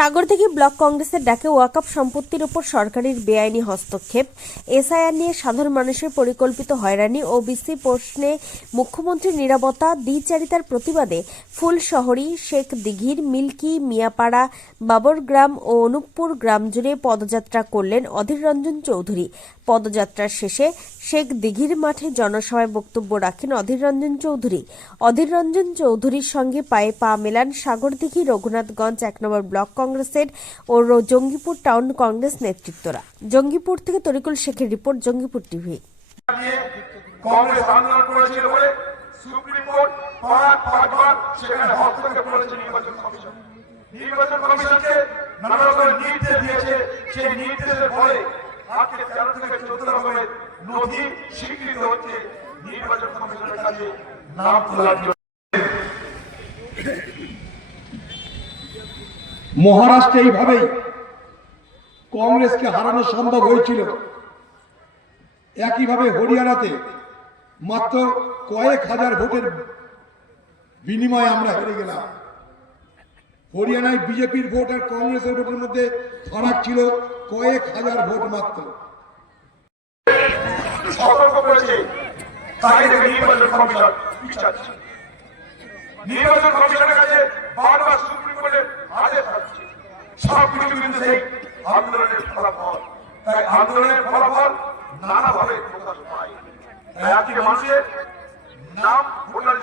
Sagardighi block কংগ্রেসের ডাকে ওয়াকআপ সম্পত্তির উপর সরকারের বেআইনি হস্তক্ষেপ। এসআইআর নিয়ে সাধারণ মানুষের পরিকল্পিত হয়রানি। ও বিসি প্রশ্নে মুখ্যমন্ত্রীর নিরাপত্তা দ্বিচারিতার প্রতিবাদে ফুলশহরী শেখ দিঘির মিল্কি, মিয়াপাড়া, বাবরগ্রাম ও অনুপপুর গ্রাম জুড়ে পদযাত্রা করলেন অধীর রঞ্জন চৌধুরী। পদযাত্রার শেষে শেখ দিঘির মাঠে জনসভায় বক্তব্য রাখেন অধীর রঞ্জন চৌধুরী। অধীর রঞ্জন চৌধুরীর সঙ্গে পায়ে পা মেলান সাগরদিঘি রঘুনাথগঞ্জ এক নম্বর ব্লক কংগ্রেসের ও জঙ্গিপুর টাউন কংগ্রেস নেতৃত্বরা। জঙ্গিপুর থেকে তরিকুল শেখের রিপোর্ট, জঙ্গিপুর টিভি। নির্বাচন কমিশনের কাছে নাম মহারাষ্ট্রে এইভাবেই কংগ্রেসকে হারানো সম্ভব হয়েছিল। একইভাবে হরিয়ানাতে মাত্র কয়েক হাজার ভোটের বিনিময়ে আমরা হেরে গেলাম। হরিয়ানায় বিজেপির ভোট আর কংগ্রেসের ভোটের মধ্যে ফারাক ছিল কয়েক হাজার ভোট মাত্র। নির্বাচন কমিশন নির্বাচন কমিশনের কাছে বারবার সুপ্রিম থাকছে সব কিছু কিন্তু সেই আন্দোলনের ফলাফল। তাই আন্দোলনের ফলাফল নানাভাবে প্রকাশ পায়। আজকে মানুষের নাম ভোটার